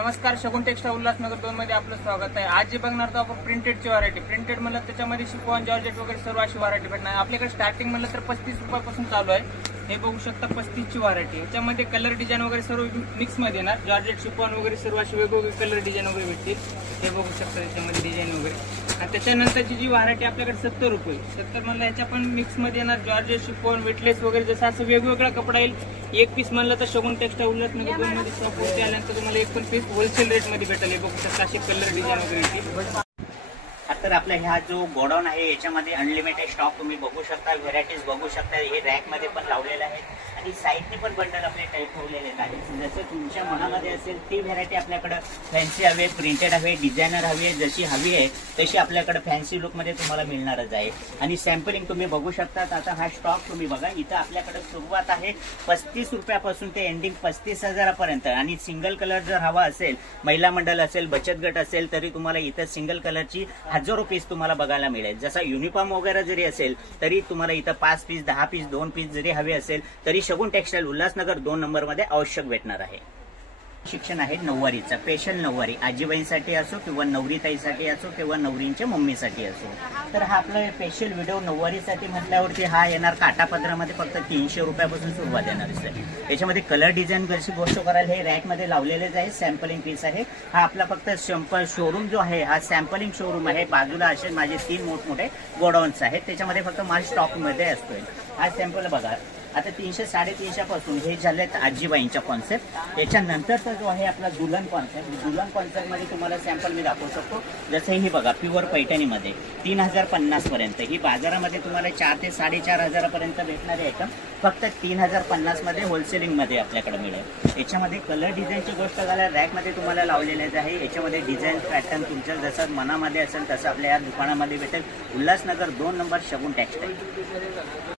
नमस्कार, शगुन टेक्सटाईल उल्हासनगर 2 मध्ये आपलं स्वागत आहे। आज जे बघणार तो आपण प्रिंटेडची व्हरायटी। प्रिंटेड म्हणलं त्याच्यामध्ये शिफॉन, जॉर्जेट वगैरे सर्व अशी व्हरायटी भेटणार। आपल्याकडे स्टार्टिंग म्हणलं तर 35 रुपयापासून चालू आहे। हे बघू शकता 35 ची व्हरायटी। याच्यामध्ये कलर डिझाइन वगैरे सर्व मिक्स मध्ये येणार। जॉर्जेट, शिफॉन वगैरे सर्व अशी वेगवेगळे कलर डिझाइन वगैरे भेटतील। हे बघू शकता याच्यामध्ये डिझाइन वगैरे। आणि त्याच्यानंतरची जी व्हरायटी आपल्याकडे 70 रुपये 70 म्हणलं याच्या पण मिक्स मध्ये येणार। जॉर्जेट, शिफॉन, वेटलेस वगैरे जसं असं वेगवेगळा कपडा येईल। एक पीस म्हणलं तर शगुन टेक्सटाईल उल्हासनगर 2 मध्ये शॉप होते आल्यानंतर तुम्हाला एक पण पीस होलसेल रेट मध्ये भेटेल। हे बघू शकता असे कलर डिझाइन वगैरे येतील। तर आपला ह्या जो गोडाऊन आहे याच्यामध्ये अनलिमिटेड स्टॉक तुम्ही बघू शकता, व्हेरायटीज बघू शकता। हे रॅक मध्ये पण लावलेले आहेत आणि साईडने पण बंडल आपले टाईप ठेवलेले आहेत। जसं तुमच्या मनामध्ये असेल ती व्हेरायटी आपल्याकडे फॅन्सी हवी आहे, प्रिंटेड हवी आहे, डिझायनर हवी आहे, जशी हवी आहे तशी आपल्याकडे फॅन्सी लुक मध्ये तुम्हाला मिळणारच आहे। आणि सॅम्पलिंग तुम्ही बघू शकता। आता हा स्टॉक तुम्ही बघा, इथं आपल्याकडे सुरुवात आहे 35 रुपयापासून ते एंडिंग 35,000 पर्यंत। आणि सिंगल कलर जर हवा असेल, महिला मंडळ असेल, बचत गट असेल, तरी तुम्हाला इथं सिंगल कलरची हजारो पीस तुम्हाला बघायला मिळेल। जसा युनिफॉर्म वगैरे जरी असेल तरी तुम्हाला इथं 5 पीस, 10 पीस, 2 पीस जरी हवे असेल तरी शगुन टेक्सटाईल उल्हासनगर 2 नंबर मध्ये आवश्यक भेटणार आहे। शिक्षण आहे नऊवारीचा, स्पेशल नऊवारी आजीबाईंसाठी असो किंवा नवरीताईसाठी असो किंवा नवरींच्या मम्मीसाठी असो। तर हा आपला स्पेशल व्हिडिओ नऊवारीसाठी म्हटल्यावरती हा येणार काठापदरामध्ये फक्त 300 रुपयापासून सुरुवात येणार आहे। याच्यामध्ये कलर डिझाईन कशी गोष्ट करायला हे रॅक मध्ये लावलेलेच आहे। सॅम्पलिंग पीस आहे हा आपला फक्त शोरूम जो आहे हा सॅम्पलिंग शोरूम आहे। बाजूला असे माझे 3 मोठमोठे गोडाऊन्स आहेत, त्याच्यामध्ये फक्त माल स्टॉक मध्ये असतोय। हा सॅम्पल बघा, आता 300, 350 पासून हे झालेत आजीबाईंच्या कॉन्सेप्ट। याच्यानंतरचा जो आहे आपला दुल्हन कॉन्सेप्ट, दुल्हन कॉन्सेप्ट मध्ये तुम्हाला सॅम्पल मी दाखवू शकतो। जसं ही बघा, प्युअर पैठणीमध्ये 3050 पर्यंत ही बाजारामध्ये तुम्हाला 4 ते 4,500 पर्यंत भेटणारे आयटम फक्त 3050 मध्ये होलसेलिंग मध्ये आपल्याकडे मिळेल। याच्यामध्ये कलर डिझाईनची गोष्ट झाल्या रॅक मध्ये तुम्हाला लावलेलेच आहे। याच्यामध्ये डिझाईन पॅटर्न तुमच्या जसं मनामध्ये असेल तसं आपल्या या दुकानामध्ये भेटेल। उल्हासनगर 2 नंबर शगुन टेक्सटाईल।